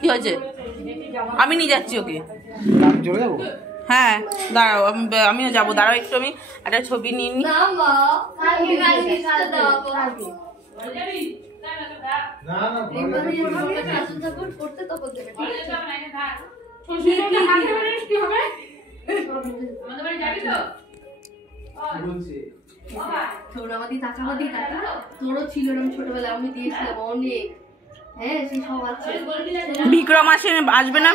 কি হয়েছে? আমি নিয়ে যাচ্ছি ওকে। হ্যাঁ দাঁড়াও, আমিও যাবো। দাঁড়াও একটু, আমি একটা ছবি নিয়ে নিই। বিক্রম আসবে না?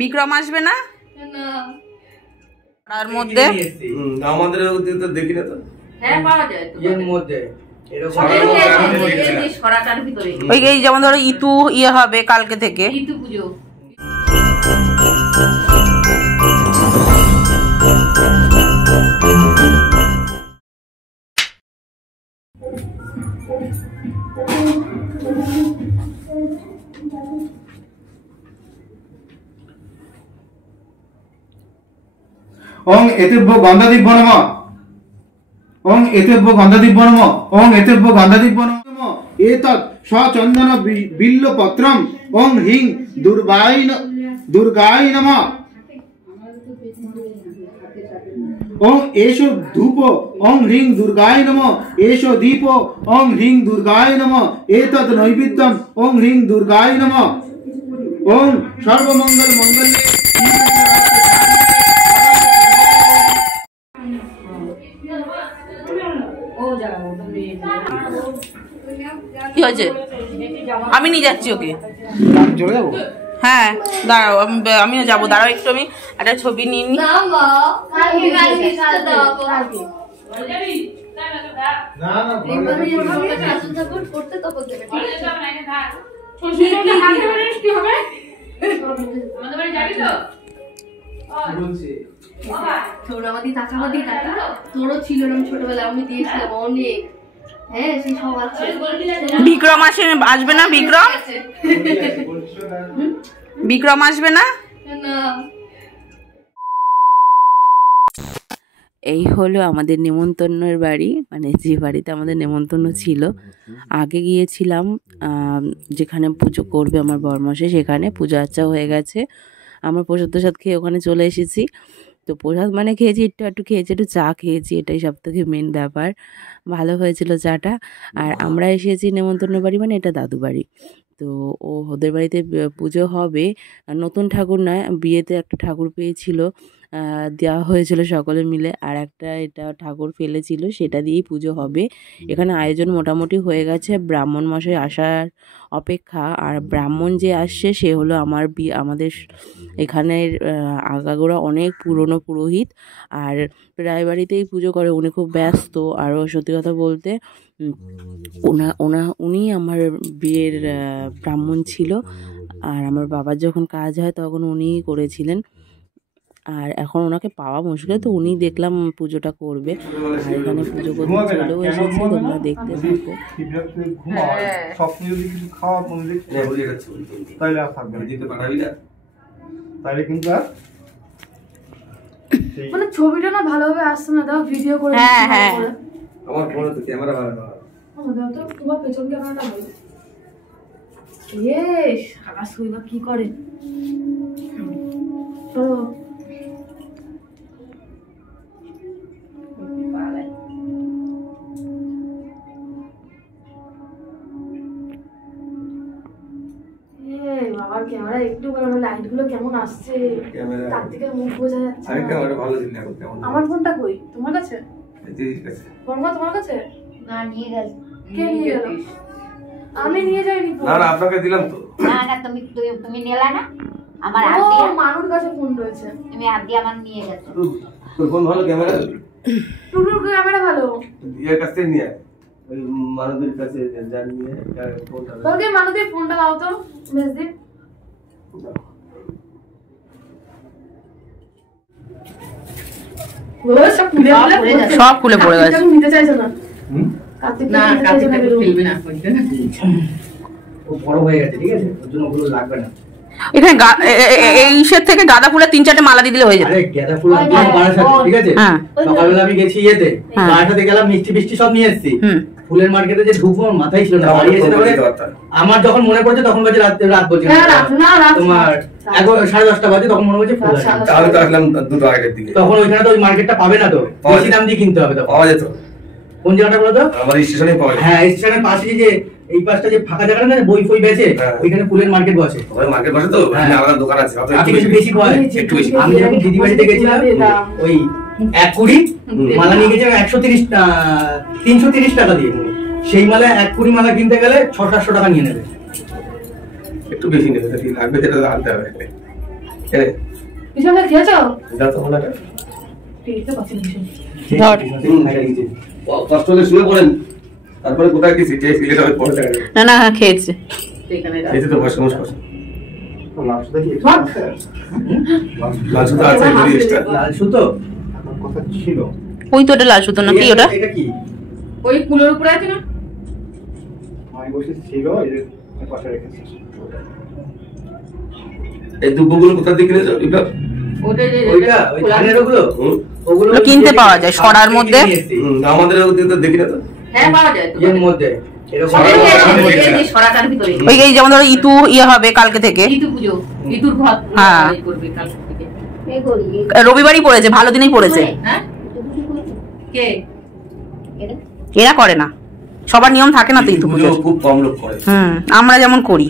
বিক্রম আসবে না তার মধ্যে? আমাদের দেখি না তো। হ্যাঁ পাওয়া যায় তো এর মধ্যে। ওই যেমন ধরো ইতু ইয়ে হবে কালকে থেকে, ইতু পুজো। ওং এতেব্য গন্ধাদিব্য নমঃ। ওং এতেব্য গন্ধাদিব্য নমঃ। ওং এতেব্য গন্ধাদিব্য নমঃ। এতৎ সচন্দন বিল্ল পত্রম। ওং হিং দুর্গায় নমঃ। ওং এষো ধূপ। ওং হ্রিং দুর্গায় নমঃ। এষো দীপ। ওং হ্রিং দুর্গায় নমঃ। এতৎ নৈবেদ্যম। ওং হ্রিং দুর্গায় নমঃ। ওং সর্বমঙ্গল মঙ্গলে কি হয়েছে? আমি নিয়ে যাচ্ছি ওকে। হ্যাঁ দাঁড়াও, আমিও যাবো। দাঁড়াও একটু, আমি একটা ছবি নিয়ে নিই। বিক্রম আসবে না? বিক্রম আসবে না? এই হলো আমাদের নেমন্তন্নের বাড়ি, মানে যে বাড়িতে আমাদের নেমন্তন্ন ছিল। আগে গিয়েছিলাম যেখানে পুজো করবে আমার বরমশাই, সেখানে পুজো আচ্চা হয়ে গেছে। আমার প্রসাদ টসাদ খেয়ে ওখানে চলে এসেছি। তো প্রসাদ মানে খেয়েছি, একটু খেয়েছি, একটু চা খেয়েছি, এটাই সব থেকে মেন ব্যাপার। ভালো হয়েছিল চাটা। আর আমরা এসেছি নেমন্তন্ন বাড়ি, মানে এটা দাদু বাড়ি। তো ওদের বাড়িতে পুজো হবে। নতুন ঠাকুর নয়, বিয়েতে একটা ঠাকুর পেয়েছিল, দেওয়া হয়েছিল সকলে মিলে। আর একটা এটা ঠাকুর ফেলেছিল, সেটা দিয়েই পুজো হবে। এখানে আয়োজন মোটামুটি হয়ে গেছে, ব্রাহ্মণ মশাই আসার অপেক্ষা। আর ব্রাহ্মণ যে আসছে সে হলো আমাদের এখানের আগাগোড়া অনেক পুরনো পুরোহিত। আর প্রায় বাড়িতেই পুজো করে, উনি খুব ব্যস্ত। আরও সত্যি কথা বলতে উনি আমার বিয়ের ব্রাহ্মণ ছিল। আর আমার বাবার যখন কাজ হয় তখন উনিই করেছিলেন। আর এখন ওনাকে পাওয়া মুশকিল, তো উনি দেখলাম পুজোটা করবে। আর এখানে পুজো করতে চলেও এসেছি, তোমরা দেখতে থাকো। মানে ছবিটা না ভালোভাবে আসছে না, দাও ভিডিও করে। হ্যাঁ হ্যাঁ আমার ফোনে তো ক্যামেরা ভালো না। দাও তো তোমার পেছন ক্যামেরাটা বলো। ইয়েস, আকাশ কইবা কি করে? চলো বাবার ক্যামেরা একটু লাইট গুলো কেমন আসছে, কার্তিকের মুখ বোঝা যাচ্ছে। আমার ফোনটা কই? তোমার কাছে? তোমার কাছে? না, নিয়ে গেছে। কে নিয়ে গেল? আমি নিয়ে যাইনি তো। না আপনাকে দিলাম তো। না তুমি নিলা না? আমার আদি মানুর কাছে ফোন রয়েছে, তুমি আদি আমার নিয়ে গেছো। তোর ফোন ভালো ক্যামেরা? টুটুর ক্যামেরা ভালো। এর কাছে নিয়ে ওই মানুদের কাছে জান নিয়ে ফোনটা। তোকে মানুদের ফোনটা দাও তো, মেজদি। সব খুলে পড়ে গেছে। নিতে চাইছো না? না, কার্তিক ফেলবে না। ও বড় হয়ে গেছে, ঠিক আছে, ওর জন্য ওগুলো লাগবে না। এখানে এইসের থেকে গাঁদা ফুলের 3-4টে মালা দিয়ে দিলে হয়ে যাবে। আরে গাঁদা ফুল ঠিক আছে, সকালবেলা আমি গেছি ইয়েতে, বাড়িতে গেলাম, মিষ্টি মিষ্টি সব নিয়ে এসেছি। ফুলের মার্কেটে যে ঢুকবো মাথায় ছিল না, বাড়ি এসে আমার যখন মনে পড়ছে তখন বাজে রাত বলছি তোমার 10:30 বাজে, তখন মনে হচ্ছে ফুল আছে। তাহলে তো আসলাম 2টা আগের দিকে। তখন ওইখানে তো ওই মার্কেটটা পাবে না, তো বেশি দাম দিয়ে কিনতে হবে। তো পাওয়া যেত কোন জায়গাটা বলো তো? আমাদের স্টেশনে পাওয়া যায়। হ্যাঁ, স্টেশনের পাশে যে এই পাশটা যে ফাঁকা জায়গাটা না, বই ফই বেচে, ওইখানে ফুলের মার্কেট বসে। ওই মার্কেট বসে তো, ওখানে আলাদা দোকান আছে, অত একটু বেশি পড়ে, একটু বেশি। আমি যখন দিদি বাড়িতে গেছিলাম, ওই 1 কুড়ি মালা নিয়ে গেছিলাম 330 টাকা দিয়ে। সেই মালা 1 কুড়ি মালা কিনতে গেলে 600-700 টাকা নিয়ে নেবে। একটু বেশি নেবে, কি লাগবে সেটা আনতে হবে। পিছনে খেয়েছো? দাও তো মালাটা। ঠিক আছে, ধর কষ্ট হলে শুয়ে পড়েন, তারপরে কোথায় গেছি যে সিলেট হবে পরে দেখা যাবে। না না খেয়েছে, খেয়েছে তো বসে বসে লাল সুতো আছে, লাল সুতো কথা ছিল। ওই তো ওটা লাল সুতো নাকি? ওটা এটা কি? ওই কুলোর উপরে আছে না? আমি বসে ছিল, এই যে পাশে রেখেছি। এই দুব্বগুলো কোথা থেকে কিনেছো? ওইটা ওই ধানের ওগুলো ওগুলো কিনতে পাওয়া যায় সরার মধ্যে। আমাদের ওদিকে তো দেখি না তো। হ্যাঁ পাওয়া যায় তো এর মধ্যে এরকম এই সরাটার ভিতরে ওই এই যেমন ধরো ইতু হবে কালকে থেকে, ইতু পুজো, ইতুর ঘর হ্যাঁ করবে কালকে থেকে। রবিবারই পড়েছে, ভালো দিনেই পড়েছে। হ্যাঁ কে এরা করে না, সবার নিয়ম থাকে না তো ইতু পুজো, খুব কম লোক করে। আমরা যেমন করি,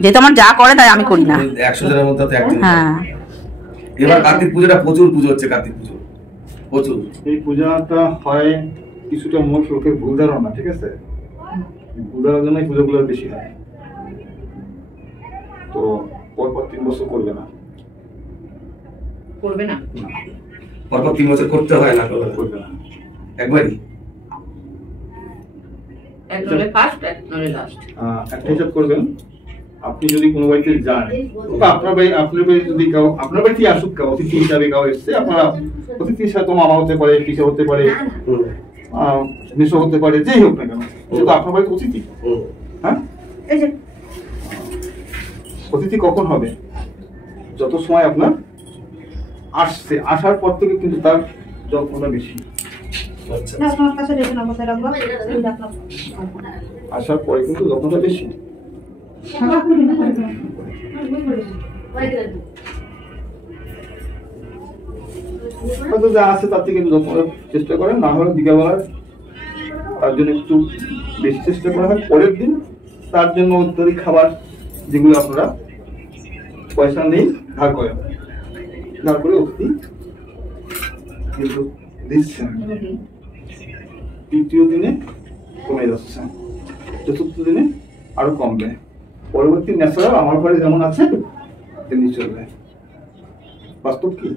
যেহেতু আমার যা করে তাই আমি করি না। 100 জনের মধ্যে তো একজন। হ্যাঁ এবার কার্তিক পুজোটা প্রচুর পুজো হচ্ছে, কার্তিক পুজো প্রচুর। এই পূজাটা হয় কিছুটা মোট লোকের ভুল ধারণা, ঠিক আছে? ভুল ধারণার জন্য পুজোগুলো বেশি হয়। তো পরপর 3 বছর করবে না, করবে না, পরপর 3 বছর করতে হয় না, করবে না একবারই। এক নলে ফার্স্ট এক নলে লাস্ট। একটা হিসাব করবেন, আপনি যদি কোনো বাড়িতে যান, বা আপনার বাড়ি যদি কেউ আপনার বাড়িতে আসুক, কেউ অতিথি হিসাবে কেউ এসছে, আপনারা অতিথি হিসাবে তো মামা হতে পারে, পিসা হতে পারে, মেসো হতে পারে, যেই হোক না কেন, সেটা তো আপনার বাড়িতে অতিথি। হ্যাঁ, অতিথি কখন হবে? যত সময় আপনার আসছে, আসার পর থেকে কিন্তু তার যত্নটা বেশি। আসার পরে কিন্তু যত্নটা বেশি। হয়তো যা আছে তার থেকে যত্ন চেষ্টা করেন, না হলে বিকালবেলা তার জন্য একটু বেশি চেষ্টা করা হয়। পরের দিন তার জন্য অত্যাধিক খাবার, যেগুলো আপনারা পয়সা নেই ধার করেন, ধার করে অতিথি কিন্তু দিচ্ছেন। তৃতীয় দিনে কমে যাচ্ছে, চতুর্থ দিনে আরো কমবে। পরবর্তী ন্যাচারাল আমার ঘরে যেমন আছে তেমনি চলবে। বাস্তব কি?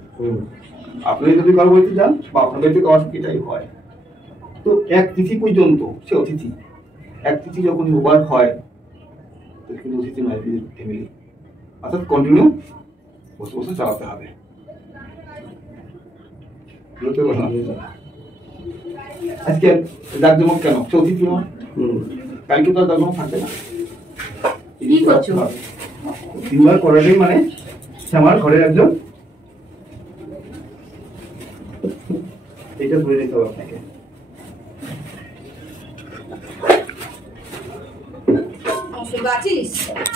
আপনি যদি কারো বাড়িতে যান বা আপনার বাড়িতে কারো আসুক, এটাই হয়। তো এক তিথি পর্যন্ত সে অতিথি, এক তিথি যখন ওভার হয় কিন্তু অতিথি নয়, ফ্যামিলি। অর্থাৎ কন্টিনিউ বসে বসে চালাতে হবে। আজকে জাকজমক কেন? সে অতিথি হয়, কালকে তো আর জাকজমক থাকবে না। কি করছো? 3 বার করাটাই মানে আমার ঘরের একজন, এটা ধরে নিতে হবে আপনাকে।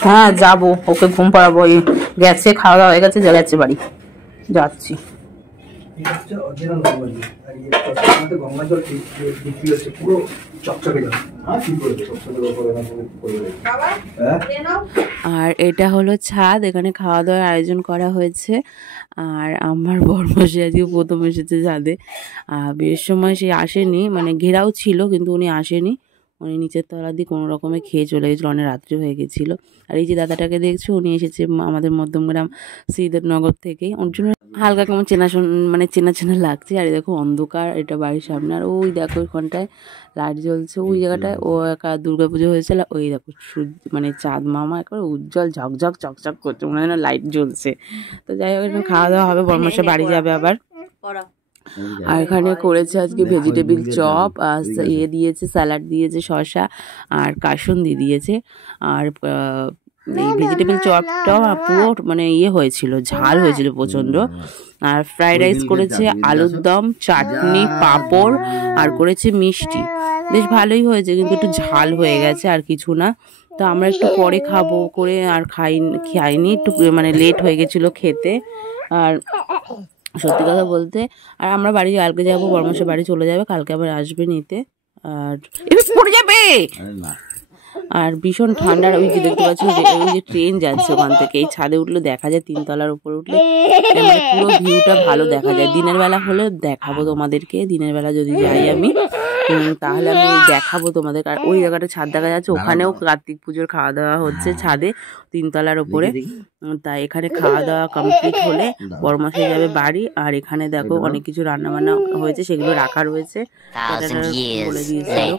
হ্যাঁ যাবো, ওকে ঘুম পাড়াবো। গেছে, খাওয়া দাওয়া হয়ে গেছে, গেছে বাড়ি, যাচ্ছি। আর এটা হলো ছাদ, এখানে খাওয়া দাওয়ার আয়োজন করা হয়েছে। আর আমার বরমশাই আজকে প্রথম এসেছে ছাদে। বিয়ের সময় সে আসেনি, মানে ঘেরাও ছিল কিন্তু উনি আসেনি, উনি নিচের তলা দিয়ে কোনো রকমে খেয়ে চলে গেছিলো, অনেক রাত্রি হয়ে গেছিলো। আর এই যে দাদাটাকে দেখছো, উনি এসেছে আমাদের মধ্যমগ্রাম শ্রীদেবনগর থেকে। ওর জন্য হালকা কেমন মানে চেনা চেনা লাগছে। আর দেখো অন্ধকার, এটা বাড়ির সামনে। আর ওই দেখো ওইখানটায় লাইট জ্বলছে, ওই জায়গাটায় ও একা দুর্গাপুজো হয়েছিল, ওই দেখো মানে চাঁদ মামা একবার উজ্জ্বল ঝকঝক চকচক করছে, মনে হয় না লাইট জ্বলছে। তো যাই হোক, এখানে খাওয়া দাওয়া হবে, বরমশাই বাড়ি যাবে আবার। আর এখানে করেছে আজকে ভেজিটেবিল চপ, আর দিয়েছে স্যালাড দিয়েছে, শসা আর কাসুন্দি দিয়েছে, আর এই ভেজিটেবল চপটা পুরো মানে ইয়ে হয়েছিল, ঝাল হয়েছিল প্রচন্ড। আর ফ্রাইড রাইস করেছে, আলুর দম, চাটনি, পাঁপড় আর করেছে মিষ্টি। বেশ ভালোই হয়েছে, কিন্তু একটু ঝাল হয়ে গেছে, আর কিছু না। তো আমরা একটু পরে খাবো করে আর খাইনি, একটু মানে লেট হয়ে গেছিলো খেতে। আর সত্যি কথা বলতে, আর আমরা বাড়ি কালকে যাবো, বর্মশাই বাড়ি চলে যাবে, কালকে আবার আসবে নিতে। আর পড়ে যাবে। আর ভীষণ ঠান্ডার, ওই যে দেখতে পাচ্ছি ওই যে ট্রেন যাচ্ছে ওখান থেকে, এই ছাদে উঠলে দেখা যায়, 3 তলার উপরে উঠলে মানে পুরো ভিউটা ভালো দেখা যায়। দিনের বেলা হলে দেখাবো তোমাদেরকে, দিনের বেলা যদি যাই আমি তাহলে আমি দেখাবো তোমাদের। আর ওই জায়গাটা ছাদ দেখা যাচ্ছে, ওখানেও কার্তিক পুজোর খাওয়া দাওয়া হচ্ছে ছাদে 3 তলার উপরে। তাই এখানে খাওয়া দাওয়া কমপ্লিট হলে বড়মাসে যাবে বাড়ি। আর এখানে দেখো অনেক কিছু রান্না বান্না হয়েছে, সেগুলো রাখা রয়েছে, বলে দিয়েছিল।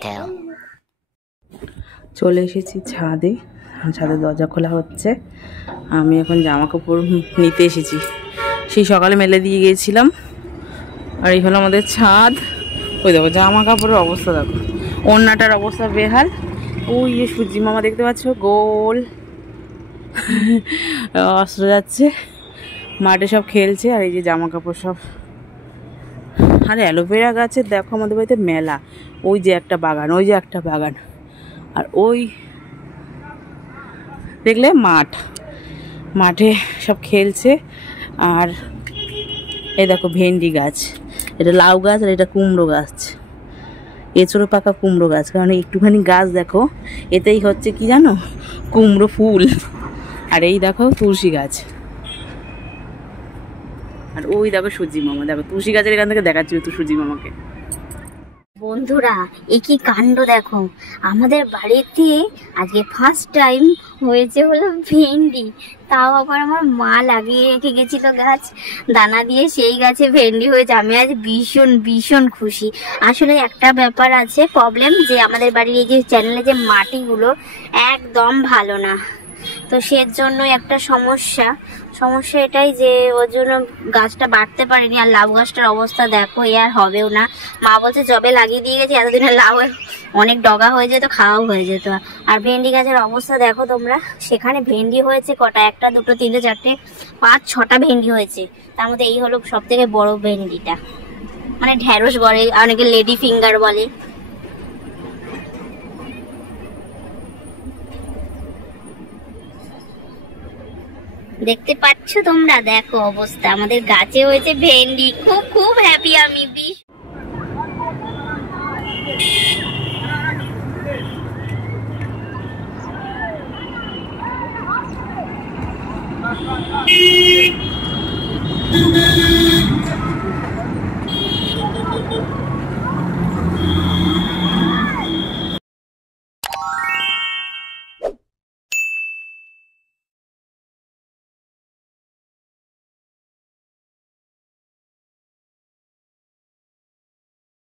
চলে এসেছি ছাদে, ছাদের দরজা খোলা হচ্ছে। আমি এখন জামা কাপড় নিতে এসেছি, সেই সকালে মেলে দিয়ে গিয়েছিলাম। আর এই হলো আমাদের ছাদ। ওই দেখো জামা কাপড়ের অবস্থা, দেখো ওড়নাটার অবস্থা বেহাল। ওই যে সূর্যি মামা দেখতে পাচ্ছ, গোল অস্ত্র যাচ্ছে, মাঠে সব খেলছে। আর এই যে জামা কাপড় সব। আর অ্যালোভেরা গাছের দেখো আমাদের বাড়িতে মেলা, ওই যে একটা বাগান, ওই যে একটা বাগান। আর ওই দেখলে মাঠে সব খেলছে। আর এই দেখো ভেন্ডি গাছ, এটা লাউ গাছ, আর এটা কুমড়ো গাছ, এঁচড়ো পাকা কুমড়ো গাছ। কারণ একটুখানি গাছ দেখো, এতেই হচ্ছে কি জানো, কুমড়ো ফুল। আর এই দেখো তুলসী গাছ। আর ওই দেখো সূর্যি মামা, দেখো তুলসী গাছের এখান থেকে দেখাচ্ছিল তো সূর্যি মামাকে। বন্ধুরা একই কাণ্ড দেখো, আমাদের বাড়িতে আজকে ফার্স্ট টাইম হয়েছে হলো ভেন্ডি। তাও আবার আমার মা লাগিয়ে রেখে গেছিল গাছ দানা দিয়ে, সেই গাছে ভেন্ডি হয়েছে। আমি আজ ভীষণ খুশি। আসলে একটা ব্যাপার আছে, প্রবলেম যে আমাদের বাড়ির এই যে চ্যানেলে যে মাটিগুলো একদম ভালো না, তো সের জন্য একটা সমস্যা এটাই যে ওর জন্য গাছটা বাড়তে পারেনি। আর লাউ গাছটার অবস্থা দেখো, এ আর হবেও না। মা বলছে জবে লাগিয়ে দিয়ে গেছে, এতদিনে লাউ অনেক ডগা হয়ে যেত, খাওয়াও হয়ে যেত। আর ভেন্ডি গাছের অবস্থা দেখো তোমরা, সেখানে ভেন্ডি হয়েছে কটা, 1, 2, 3, 4, 5, 6টা ভেন্ডি হয়েছে। তার মধ্যে এই হলো সব থেকে বড় ভেন্ডিটা, মানে ঢেঁড়স বলে, অনেকে লেডি ফিঙ্গার বলে। দেখতে পাচ্ছ তোমরা, দেখো অবস্থা, আমাদের গাছে হয়েছে ভেন্ডি। খুব হ্যাপি আমি।